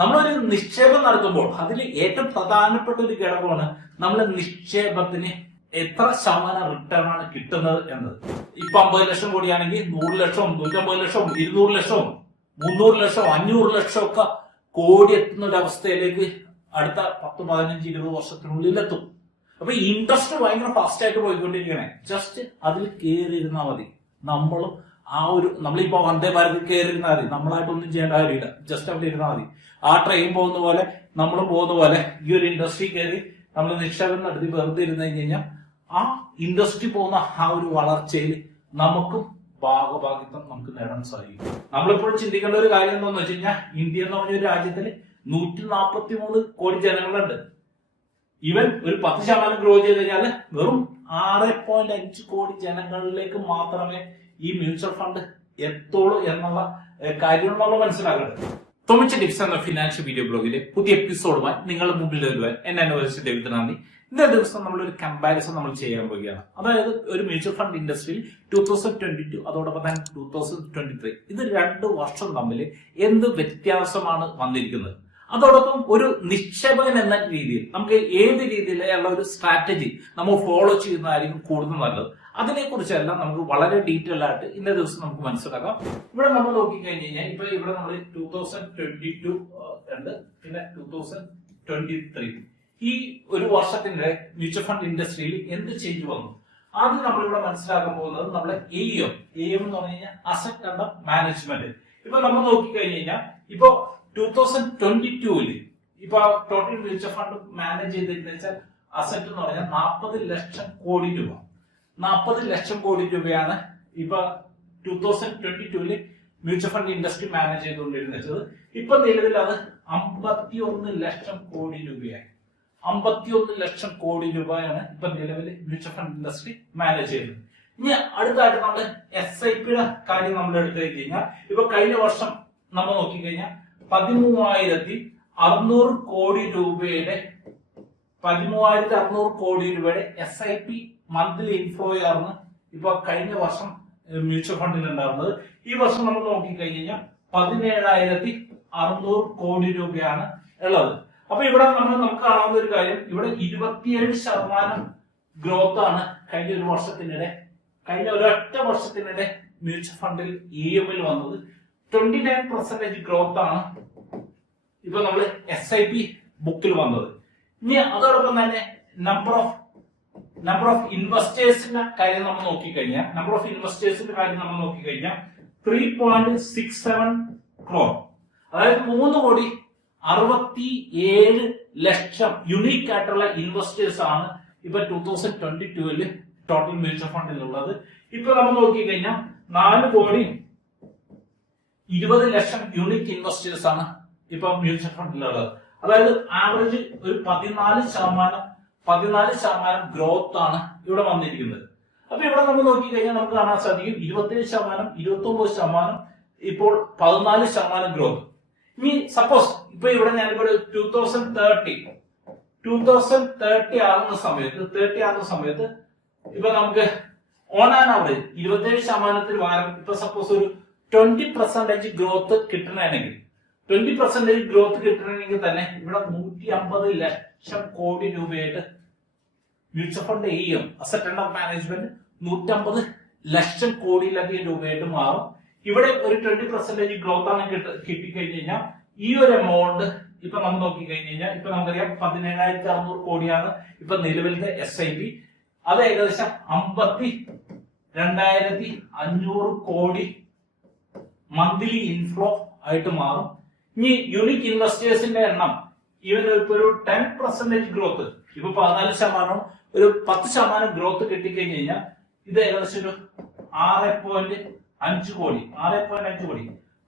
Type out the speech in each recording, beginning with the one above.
നമ്മളൊരു നിക്ഷേപം നടത്തുമ്പോൾ അതിൽ ഏറ്റവും പ്രധാനപ്പെട്ട ഒരു ഘടകമാണ് നമ്മളെ നിക്ഷേപത്തിന് എത്ര ശതമാനം റിട്ടേൺ ആണ് കിട്ടുന്നത് എന്നത്. ഇപ്പൊ 50 ലക്ഷം കോടിയാണെങ്കിൽ 100 ലക്ഷം 150 ലക്ഷം 200 ലക്ഷം 300 ലക്ഷം 500 ലക്ഷം ഒക്കെ കോടി എത്തുന്ന ഒരു അവസ്ഥയിലേക്ക് അടുത്ത 10, 15, 20 വർഷത്തിനുള്ളിൽ എത്തും. അപ്പൊ ഇൻട്രസ്റ്റ് ഭയങ്കര ഫാസ്റ്റ് ആയിട്ട് പോയിക്കൊണ്ടിരിക്കണേ. ജസ്റ്റ് അതിൽ കയറിയിരുന്നാൽ മതി. നമ്മളും നമ്മളിപ്പോ വന്ദേ ഭാരതിൽ കയറിയിരുന്നാൽ മതി. നമ്മളായിട്ടൊന്നും ചെയ്യേണ്ട കാര്യമില്ല. ജസ്റ്റ് അവിടെ ഇരുന്നാൽ മതി. ആ ട്രെയിൻ പോകുന്ന പോലെ നമ്മളും പോകുന്ന പോലെ ഈ ഒരു ഇൻഡസ്ട്രി കയറി നമ്മൾ നിക്ഷേപം നടത്തി വെറുതെ ഇരുന്ന് കഴിഞ്ഞാൽ ആ ഇൻഡസ്ട്രി പോകുന്ന ആ ഒരു വളർച്ചയിൽ നമുക്കും ഭാഗഭാഗിത്വം നമുക്ക് നേടാൻ സാധിക്കും. നമ്മളിപ്പോഴും ചിന്തിക്കേണ്ട ഒരു കാര്യം എന്താണെന്ന് വെച്ച് കഴിഞ്ഞാൽ ഇന്ത്യ എന്ന് പറഞ്ഞ ഒരു രാജ്യത്തിൽ 143 കോടി ജനങ്ങളുണ്ട്. ഈവൻ ഒരു 10% ഗ്രോ ചെയ്ത് കഴിഞ്ഞാൽ വെറും 6.5 കോടി ജനങ്ങളിലേക്ക് മാത്രമേ ഈ മ്യൂച്വൽ ഫണ്ട് എത്തുള്ളൂ എന്നുള്ള കാര്യം നമ്മൾ മനസ്സിലാക്കേണ്ടത്. തൊമിച്ച ടിപ്സ് എന്ന ഫിനാൻഷ്യൽ വീഡിയോ ബ്ലോഗിലെ പുതിയ എപ്പിസോഡുമായി നിങ്ങളുടെ മുമ്പിൽ വരുവാൻ എന്നെ അനുവദിച്ച നന്ദി. ഇന്നത്തെ ദിവസം നമ്മളൊരു കമ്പാരിസൺ നമ്മൾ ചെയ്യാൻ പോവുകയാണ്. അതായത് ഒരു മ്യൂച്വൽ ഫണ്ട് ഇൻഡസ്ട്രിയിൽ 2022 അതോടൊപ്പം തന്നെ 2023 ഇത് 2 വർഷം തമ്മിൽ എന്ത് വ്യത്യാസമാണ് വന്നിരിക്കുന്നത്. അതോടൊപ്പം ഒരു നിക്ഷേപകൻ എന്ന രീതിയിൽ നമുക്ക് ഏത് രീതിയിലുള്ള ഒരു സ്ട്രാറ്റജി നമ്മൾ ഫോളോ ചെയ്യുന്നതായിരിക്കും കൂടുതൽ നല്ലത്. അതിനെക്കുറിച്ചെല്ലാം നമുക്ക് വളരെ ഡീറ്റെയിൽ ആയിട്ട് ഇന്നത്തെ ദിവസം നമുക്ക് മനസ്സിലാക്കാം. ഇവിടെ നമ്മൾ നോക്കിക്കഴിഞ്ഞ് കഴിഞ്ഞാൽ ഇപ്പൊ ഇവിടെ നമ്മൾ 2022 ഉണ്ട്, പിന്നെ 2023 ഈ ഒരു വർഷത്തിന്റെ മ്യൂച്വൽ ഫണ്ട് ഇൻഡസ്ട്രിയിൽ എന്ത് ചേഞ്ച് വന്നു ആദ്യം നമ്മളിവിടെ മനസ്സിലാക്കാൻ പോകുന്നത് നമ്മുടെ AUM എന്ന് പറഞ്ഞു കഴിഞ്ഞാൽ അസറ്റ് അണ്ടർ മാനേജ്മെന്റ്. ഇപ്പൊ നമ്മൾ നോക്കിക്കഴിഞ്ഞ് കഴിഞ്ഞാൽ ഇപ്പൊ 2022 ഇപ്പൊ ടോട്ടൽ മ്യൂച്വൽ ഫണ്ട് മാനേജ് ചെയ്തിരിക്കുന്ന വെച്ചാൽ അസറ്റ് എന്ന് പറഞ്ഞാൽ 40 ലക്ഷം കോടി രൂപ. 40 ലക്ഷം കോടി രൂപയാണ് ഇപ്പൊ 2022 മ്യൂച്വൽ ഫണ്ട് ഇൻഡസ്ട്രി മാനേജ് ചെയ്തുകൊണ്ടിരുന്നത്. ഇപ്പൊ നിലവിൽ അത് 51 ലക്ഷം കോടി രൂപയായി. 51 ലക്ഷം കോടി രൂപയാണ് ഇപ്പൊ നിലവിൽ മ്യൂച്വൽ ഫണ്ട് ഇൻഡസ്ട്രി മാനേജ് ചെയ്യുന്നത്. ഇനി അടുത്തായിട്ട് നമ്മൾ SIPയുടെ കാര്യം നമ്മൾ എടുത്തു കഴിഞ്ഞാൽ ഇപ്പൊ കഴിഞ്ഞ വർഷം നമ്മൾ നോക്കിക്കഴിഞ്ഞാൽ 13,600 കോടി രൂപയുടെ SIP മന്ത്ലി ഇൻഫ്ലോ ആയിരുന്നു ഇപ്പൊ കഴിഞ്ഞ വർഷം മ്യൂച്വൽ ഫണ്ടിൽ ഉണ്ടായിരുന്നത്. ഈ വർഷം നമ്മൾ നോക്കിക്കഴിഞ്ഞാൽ 17,600 കോടി രൂപയാണ് ഉള്ളത്. അപ്പൊ ഇവിടെ നമുക്ക് കാണാവുന്ന ഒരു കാര്യം, ഇവിടെ 27% ഗ്രോത്ത് ആണ് കഴിഞ്ഞ ഒരൊറ്റ വർഷത്തിനിടെ മ്യൂച്വൽ ഫണ്ടിൽ EMൽ വന്നത്. 29% ഗ്രോത്ത് ആണ് ഇപ്പൊ നമ്മൾ SIP ബുക്കിൽ വന്നത്. ഇനി അതോടൊപ്പം തന്നെ നമ്പർ ഓഫ് ഇൻവെസ്റ്റേഴ്സിന്റെ കാര്യം നമ്മൾ നോക്കിക്കഴിഞ്ഞാൽ 3.67 crore, അതായത് 3,67,00,000 യുണീക്ക് ആയിട്ടുള്ള ഇൻവെസ്റ്റേഴ്സ് ആണ് ഇപ്പൊ 2022 ടോട്ടൽ മ്യൂച്വൽ ഫണ്ടിൽ ഉള്ളത്. ഇപ്പൊ നമ്മൾ നോക്കിക്കഴിഞ്ഞാൽ 4,20,00,000 യുണീക്ക് ഇൻവെസ്റ്റേഴ്സ് ആണ് ഇപ്പൊ മ്യൂച്വൽ ഫണ്ടിലുള്ളത്. അതായത് ആവറേജ് ഒരു 14% ഗ്രോത്ത് ആണ് ഇവിടെ വന്നിരിക്കുന്നത്. അപ്പൊ ഇവിടെ നമ്മൾ നോക്കിക്കഴിഞ്ഞാൽ നമുക്ക് കാണാൻ സാധിക്കും 27%, 29%, ഇപ്പോൾ 14% ഗ്രോത്ത്. ഇനി സപ്പോസ് ഇപ്പൊ ഇവിടെ ഞാനിപ്പോ 2030 ആകുന്ന സമയത്ത് ഇപ്പൊ നമുക്ക് ഓൺ ആൻ ആവറേജ് 27% വാരം ഇപ്പൊ സപ്പോസ് ഒരു 20% ഗ്രോത്ത് കിട്ടണമെങ്കിൽ 20% ഗ്രോത്ത് കിട്ടണമെങ്കിൽ തന്നെ ഇവിടെ 150 ലക്ഷം കോടി രൂപയായിട്ട് mutual fund AUM asset under management 150 ലക്ഷം കോടിയിലധികം രൂപയായിട്ട് മാറും. ഇവിടെ ഒരു 20% ഗ്രോത്ത് ആണ് കിട്ടിക്കഴിഞ്ഞ് കഴിഞ്ഞാൽ ഈ ഒരു എമൗണ്ട് ഇപ്പൊ നമ്മൾ നോക്കിക്കഴിഞ്ഞ് കഴിഞ്ഞാൽ ഇപ്പൊ നമുക്കറിയാം 17,600 കോടിയാണ് ഇപ്പൊ നിലവിലത്തെ SIP. അത് ഏകദേശം 52,500 കോടി മന്ത്ലി ഇൻഫ്ലോ ആയിട്ട് മാറും. ഇനി യൂണിക് ഇൻവെസ്റ്റേഴ്സിന്റെ എണ്ണം ഇവര് ഇപ്പൊ ഒരു 10% ഗ്രോത്ത്, ഇപ്പൊ 14%, ഒരു 10% ഗ്രോത്ത് കിട്ടിക്കഴിഞ്ഞ് കഴിഞ്ഞാൽ ഇത് ഏകദേശം ഒരു 6.5 കോടി.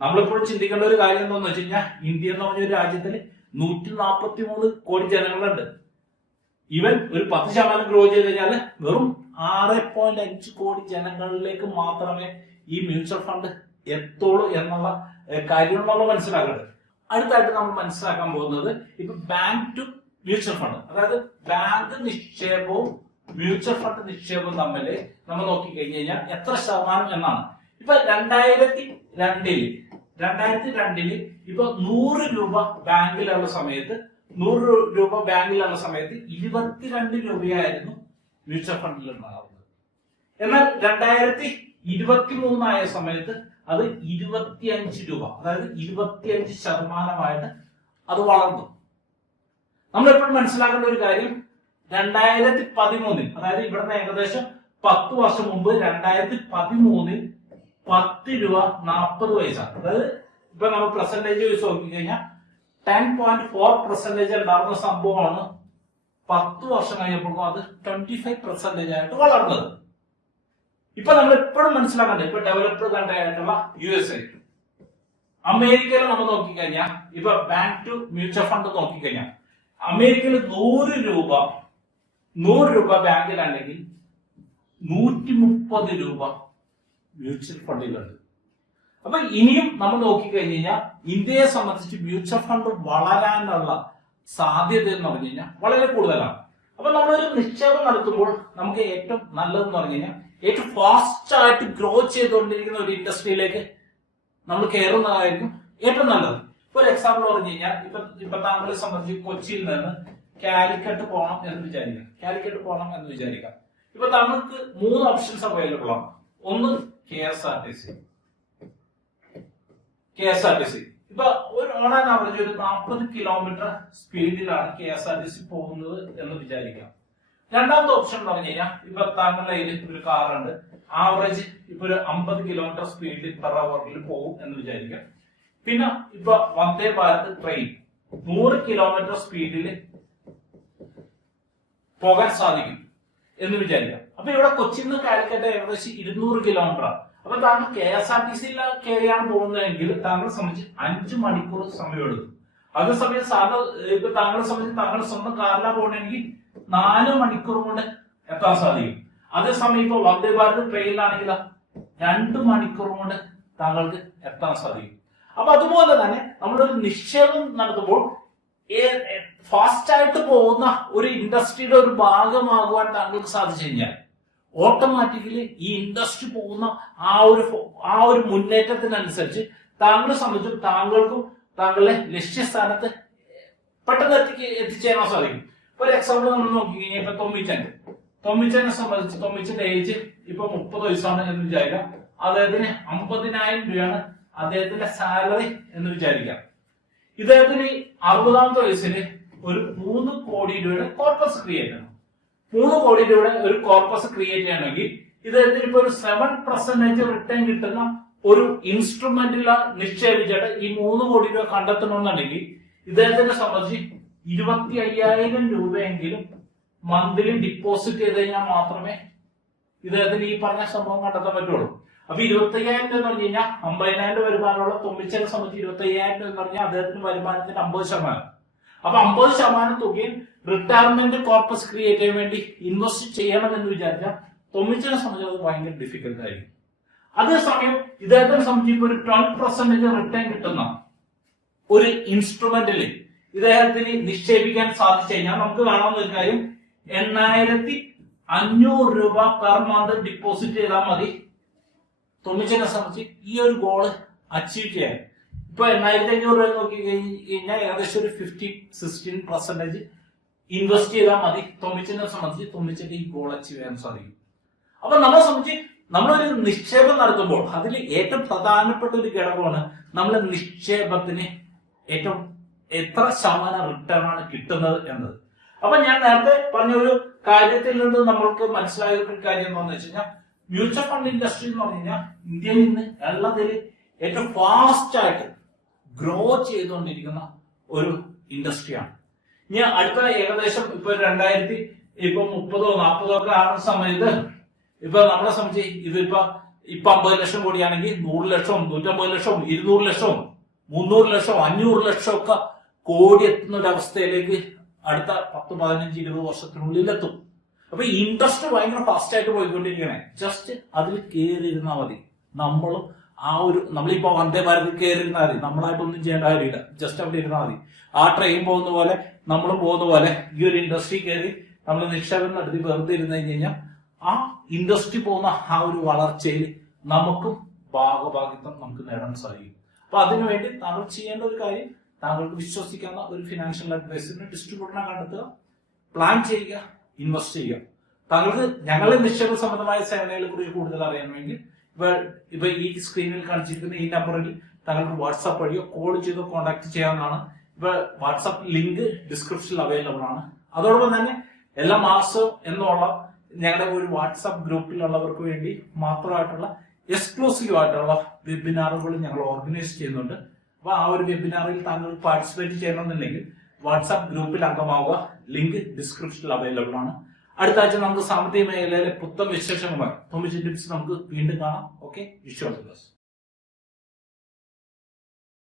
നമ്മളിപ്പോൾ ചിന്തിക്കേണ്ട ഒരു കാര്യം എന്താണെന്ന് വെച്ച് കഴിഞ്ഞാൽ ഇന്ത്യ എന്ന് പറഞ്ഞ ഒരു രാജ്യത്തിൽ 143 കോടി ജനങ്ങളുണ്ട്. ഈവൻ ഒരു 10% ഗ്രോ ചെയ്ത് കഴിഞ്ഞാൽ വെറും 6.5 കോടി ജനങ്ങളിലേക്ക് മാത്രമേ ഈ മ്യൂച്വൽ ഫണ്ട് എത്തുള്ളൂ എന്നുള്ള കാര്യം നമ്മൾ മനസ്സിലാക്കേണ്ടത്. അടുത്തായിട്ട് നമ്മൾ മനസ്സിലാക്കാൻ പോകുന്നത് ഇപ്പൊ ബാങ്ക് ടു മ്യൂച്വൽ ഫണ്ട്, അതായത് ബാങ്ക് നിക്ഷേപവും മ്യൂച്വൽ ഫണ്ട് നിക്ഷേപവും തമ്മിൽ നമ്മൾ നോക്കിക്കഴിഞ്ഞ് കഴിഞ്ഞാൽ എത്ര ശതമാനം എന്നാണ്. ഇപ്പൊ 2002 2002 ഇപ്പൊ 100 രൂപ ബാങ്കിലുള്ള സമയത്ത് 22 രൂപയായിരുന്നു മ്യൂച്വൽ ഫണ്ടിൽ ഉണ്ടാകുന്നത്. എന്നാൽ 2023 ആയ സമയത്ത് അത് 25 രൂപ, അതായത് 25% അത് വളർന്നു. നമ്മൾ എപ്പോഴും മനസ്സിലാക്കേണ്ട ഒരു കാര്യം, 2013 അതായത് ഇവിടുന്ന് ഏകദേശം 10 വർഷം മുമ്പ് 2013 10 രൂപ 40 പൈസ, അതായത് ഇപ്പൊ നമ്മൾ പെർസെന്റേജ് വെച്ച് നോക്കിക്കഴിഞ്ഞാൽ 10.4% ഉണ്ടായിരുന്ന സംഭവമാണ് 10 വർഷം കഴിഞ്ഞപ്പോഴും അത് 25% ആയിട്ട് വളർന്നത്. ഇപ്പൊ നമ്മൾ എപ്പോഴും മനസ്സിലാക്കണ്ടേ, ഇപ്പൊ ഡെവലപ്ഡ് കൺട്രി ആയിട്ടുള്ള USA, അമേരിക്കയിൽ നമ്മൾ നോക്കിക്കഴിഞ്ഞാൽ ഇപ്പൊ ബാങ്ക് ടു മ്യൂച്വൽ ഫണ്ട് നോക്കിക്കഴിഞ്ഞാൽ അമേരിക്കയിൽ 100 രൂപ ബാങ്കിലാണെങ്കിൽ 130 രൂപ മ്യൂച്വൽ ഫണ്ടിലുണ്ട്. അപ്പൊ ഇനിയും നമ്മൾ നോക്കിക്കഴിഞ്ഞു കഴിഞ്ഞാൽ ഇന്ത്യയെ സംബന്ധിച്ച് മ്യൂച്വൽ ഫണ്ട് വളരാനുള്ള സാധ്യത എന്ന് പറഞ്ഞു കഴിഞ്ഞാൽ വളരെ കൂടുതലാണ്. അപ്പൊ നമ്മളൊരു നിക്ഷേപം നടത്തുമ്പോൾ നമുക്ക് ഏറ്റവും നല്ലതെന്ന് പറഞ്ഞു കഴിഞ്ഞാൽ ഏറ്റവും ഫാസ്റ്റ് ആയിട്ട് ഗ്രോ ചെയ്തുകൊണ്ടിരിക്കുന്ന ഒരു ഇൻഡസ്ട്രിയിലേക്ക് നമ്മൾ കയറുന്നതായിരിക്കും ഏറ്റവും നല്ലത്. ഇപ്പൊ ഒരു എക്സാമ്പിൾ പറഞ്ഞു കഴിഞ്ഞാൽ ഇപ്പൊ താങ്കളെ സംബന്ധിച്ച് കൊച്ചിയിൽ നിന്ന് കാലിക്കറ്റ് പോകണം എന്ന് വിചാരിക്കാം. ഇപ്പൊ താങ്കൾക്ക് 3 ഓപ്ഷൻസ് അവൈലബിൾ ആണ്. ഒന്ന് KSRTC. ഇപ്പൊ ഒരു ഓൺ ആൻഡ് ആവറേജ് ഒരു 40 കിലോമീറ്റർ സ്പീഡിലാണ് KSRTC പോകുന്നത് എന്ന് വിചാരിക്കാം. രണ്ടാമത്തെ ഓപ്ഷൻ എന്ന് പറഞ്ഞു കഴിഞ്ഞാൽ ഇപ്പൊ താങ്കളുടെ കയ്യിൽ ഒരു കാർ ഉണ്ട്, ആവറേജ് ഇപ്പൊ ഒരു 50 കിലോമീറ്റർ സ്പീഡിൽ പെർ അവറിൽ പോകും എന്ന് വിചാരിക്കാം. പിന്നെ ഇപ്പൊ വന്ദേ ഭാരത് ട്രെയിൻ 100 കിലോമീറ്റർ സ്പീഡിൽ പോകാൻ സാധിക്കും എന്ന് വിചാരിക്കാം. അപ്പൊ ഇവിടെ കൊച്ചിയിൽ നിന്ന് കാലിക്കറ്റ് ഏകദേശം 200 കിലോമീറ്ററാണ്. അപ്പൊ താങ്കൾ KSRTC കയറിയാണ് പോകുന്നതെങ്കിൽ താങ്കളെ സംബന്ധിച്ച് 5 മണിക്കൂർ സമയമെടുക്കും. അതേസമയം ഇപ്പൊ താങ്കളെ സംബന്ധിച്ച് താങ്കളുടെ സ്വന്തം കാറിലാണ് പോകണമെങ്കിൽ 4 മണിക്കൂർ കൊണ്ട് എത്താൻ സാധിക്കും. അതേസമയം ഇപ്പൊ വന്ദേ ഭാരത് ട്രെയിനിലാണെങ്കിൽ 2 മണിക്കൂർ കൊണ്ട് താങ്കൾക്ക് എത്താൻ സാധിക്കും. അപ്പൊ അതുപോലെ തന്നെ നമ്മളൊരു നിക്ഷേപം നടത്തുമ്പോൾ ഫാസ്റ്റ് ആയിട്ട് പോകുന്ന ഒരു ഇൻഡസ്ട്രിയുടെ ഒരു ഭാഗമാകുവാൻ താങ്കൾക്ക് സാധിച്ചു കഴിഞ്ഞാൽ ഓട്ടോമാറ്റിക്കലി ഈ ഇൻഡസ്ട്രി പോകുന്ന ആ ഒരു മുന്നേറ്റത്തിനനുസരിച്ച് താങ്കളെ സംബന്ധിച്ചും താങ്കൾക്കും താങ്കളുടെ ലക്ഷ്യസ്ഥാനത്ത് പെട്ടെന്ന് എത്തിച്ചേരാൻ സാധിക്കും. ഒരു എക്സാമ്പിൾ നമ്മൾ നോക്കിക്കഴിഞ്ഞാൽ ഇപ്പൊ തൊമ്മിച്ചനെ സംബന്ധിച്ച് തൊമ്മിച്ചന്റെ ഏജ് ഇപ്പൊ 30 വയസ്സാണ് എന്ന് വിചാരിക്കാം. അദ്ദേഹത്തിന് 50,000 രൂപയാണ് അദ്ദേഹത്തിന്റെ സാലറി എന്ന് വിചാരിക്കാം. ഇദ്ദേഹത്തിന് 60ാമത്തെ വയസ്സിൽ ഒരു 3 കോടി രൂപയുടെ കോർപ്പസ് ക്രിയേറ്റ് ചെയ്യണം. 3 കോടി രൂപയുടെ ഒരു കോർപ്പസ് ക്രിയേറ്റ് ചെയ്യണമെങ്കിൽ ഇദ്ദേഹത്തിന് ഇപ്പൊ ഒരു 7% റിട്ടേൺ കിട്ടുന്ന ഒരു ഇൻസ്ട്രുമെന്റിൽ നിക്ഷേപിച്ചിട്ട് ഈ 3 കോടി രൂപ കണ്ടെത്തണമെന്നുണ്ടെങ്കിൽ ഇദ്ദേഹത്തിനെ സംബന്ധിച്ച് 25,000 രൂപയെങ്കിലും മന്ത്ലി ഡിപ്പോസിറ്റ് ചെയ്ത് കഴിഞ്ഞാൽ മാത്രമേ ഇദ്ദേഹത്തിന് ഈ പറഞ്ഞ സംഭവം കണ്ടെത്താൻ പറ്റുള്ളൂ. അപ്പൊ 25,000 എന്ന് പറഞ്ഞു കഴിഞ്ഞാൽ 50,000 വരുമാനമുള്ള തൊമ്മിച്ചനെ സംബന്ധിച്ച് 25,000 എന്ന് പറഞ്ഞാൽ അദ്ദേഹത്തിന് വരുമാനത്തിന്റെ 50%. അപ്പൊ 50% തുകയും റിട്ടയർമെന്റ് കോർപ്പസ് ക്രിയേറ്റ് ചെയ്യാൻ വേണ്ടി ഇൻവെസ്റ്റ് ചെയ്യണം എന്ന് വിചാരിച്ചാൽ തൊമ്മിച്ചനെ സംബന്ധിച്ച് അത് ഭയങ്കര ഡിഫിക്കൽട്ട് ആയിരിക്കും. അതേസമയം ഇദ്ദേഹത്തിനെ സംബന്ധിച്ച് ഇപ്പൊ ഒരു 12% റിട്ടേൺ കിട്ടുന്ന ഒരു ഇൻസ്ട്രുമെന്റിൽ ഇദ്ദേഹത്തിന് നിക്ഷേപിക്കാൻ സാധിച്ചു കഴിഞ്ഞാൽ നമുക്ക് കാണാവുന്ന ഒരു കാര്യം 8,500 രൂപ പെർ മന്ത് ഡിപ്പോസിറ്റ് ചെയ്താൽ മതി തൊമ്മിച്ചനെ സംബന്ധിച്ച് ഈ ഒരു ഗോള് അച്ചീവ് ചെയ്യാൻ. ഇപ്പൊ 8,500 രൂപ നോക്കി കഴിഞ്ഞാൽ ഏകദേശം ഒരു 16% ഇൻവെസ്റ്റ് ചെയ്താൽ മതി തൊമ്മിച്ചനെ സംബന്ധിച്ച് തൊമ്മിച്ചിട്ട് ഈ ഗോൾ അച്ചീവ് ചെയ്യാൻ സാധിക്കും. അപ്പൊ നമ്മളെ സംബന്ധിച്ച് നമ്മളൊരു നിക്ഷേപം നടത്തുമ്പോൾ അതിൽ ഏറ്റവും പ്രധാനപ്പെട്ട ഒരു ഘടകമാണ് നമ്മളെ നിക്ഷേപത്തിന് ഏറ്റവും എത്ര ശതമാനം റിട്ടേൺ ആണ് കിട്ടുന്നത് എന്നത്. അപ്പൊ ഞാൻ നേരത്തെ പറഞ്ഞ ഒരു കാര്യത്തിൽ നിന്ന് നമ്മൾക്ക് മനസ്സിലായ ഒരു കാര്യം എന്താണെന്ന് വെച്ച് കഴിഞ്ഞാൽ മ്യൂച്വൽ ഫണ്ട് ഇൻഡസ്ട്രി എന്ന് പറഞ്ഞു കഴിഞ്ഞാൽ ഇന്ത്യയിൽ നിന്ന് ഉള്ളതിൽ ഏറ്റവും ഫാസ്റ്റ് ആയിട്ട് ഗ്രോ ചെയ്തുകൊണ്ടിരിക്കുന്ന ഒരു ഇൻഡസ്ട്രിയാണ്. ഇനി അടുത്ത ഏകദേശം ഇപ്പൊ 2030-40 ഒക്കെ ആവുന്ന സമയത്ത് ഇപ്പൊ നമ്മളെ സംബന്ധിച്ച് ഇതിപ്പോ 50 ലക്ഷം കോടിയാണെങ്കിൽ 100 ലക്ഷം 150 ലക്ഷം 200 ലക്ഷം 300 ലക്ഷം 500 ലക്ഷം ഒക്കെ കോടി എത്തുന്ന ഒരു അവസ്ഥയിലേക്ക് അടുത്ത 10-15-20 വർഷത്തിനുള്ളിൽ എത്തും. അപ്പൊ ഈ ഇൻഡസ്ട്രി ഭയങ്കര ഫാസ്റ്റ് ആയിട്ട് പോയിക്കൊണ്ടിരിക്കണേ. ജസ്റ്റ് അതിൽ കയറിയിരുന്നാൽ മതി. നമ്മളിപ്പോ വന്ദേ ഭാരതിൽ കയറിയിരുന്നാൽ മതി, നമ്മളായിട്ടൊന്നും ചെയ്യേണ്ട കാര്യമില്ല. ജസ്റ്റ് അവിടെ ഇരുന്നാൽ മതി. ആ ട്രെയിൻ പോകുന്ന പോലെ നമ്മൾ പോകുന്ന പോലെ ഈ ഒരു ഇൻഡസ്ട്രി കയറി നമ്മൾ നിക്ഷേപം നടത്തി വെറുതെ ഇരുന്ന് കഴിഞ്ഞാൽ ആ ഇൻഡസ്ട്രി പോകുന്ന ആ ഒരു വളർച്ചയിൽ നമുക്കും ഭാഗഭാഗിത്വം നമുക്ക് നേടാൻ സാധിക്കും. അപ്പൊ അപ്പൊ അതിനുവേണ്ടി താങ്കൾ ചെയ്യേണ്ട ഒരു കാര്യം, താങ്കൾക്ക് വിശ്വസിക്കുന്ന ഒരു ഫിനാൻഷ്യൽ അഡ്വൈസറിനെ ഡിസ്ട്രിബ്യൂട്ടറിനെ കണ്ടെത്തുക, പ്ലാൻ ചെയ്യുക, ഇൻവെസ്റ്റ് ചെയ്യുക. താങ്കൾക്ക് ഞങ്ങളുടെ നിക്ഷേപ സംബന്ധമായ സേവനങ്ങളെ കുറിച്ച് കൂടുതൽ അറിയണമെങ്കിൽ ഇപ്പൊ ഈ സ്ക്രീനിൽ കാണിച്ചിരിക്കുന്ന ഈ നമ്പറിൽ താങ്കൾക്ക് വാട്സാപ്പ് വഴിയോ കോൾ ചെയ്തോ കോൺടാക്ട് ചെയ്യാവുന്നതാണ്. ഇപ്പൊ വാട്സാപ്പ് ലിങ്ക് ഡിസ്ക്രിപ്ഷനിൽ അവൈലബിൾ ആണ്. അതോടൊപ്പം തന്നെ എല്ലാ മാസവും എന്നുള്ള ഞങ്ങളുടെ ഒരു വാട്സാപ്പ് ഗ്രൂപ്പിലുള്ളവർക്ക് വേണ്ടി മാത്രമായിട്ടുള്ള എക്സ്ക്ലൂസീവ് ആയിട്ടുള്ള വെബിനാറുകൾ ഞങ്ങൾ ഓർഗനൈസ് ചെയ്യുന്നുണ്ട്. അപ്പൊ ആ ഒരു വെബിനാറിൽ താങ്കൾ പാർട്ടിസിപ്പേറ്റ് ചെയ്യണമെന്നുണ്ടെങ്കിൽ വാട്സാപ്പ് ഗ്രൂപ്പിൽ അംഗമാവുക. ലിങ്ക് ഡിസ്ക്രിപ്ഷനിൽ അവൈലബിൾ ആണ്. അടുത്ത ആഴ്ച നമുക്ക് സാമ്പത്തിക മേഖലയിലെ പുത്തൻ വിശേഷങ്ങളുമായി ടിപ്സ് നമുക്ക് വീണ്ടും കാണാം. Okay, wish all the best.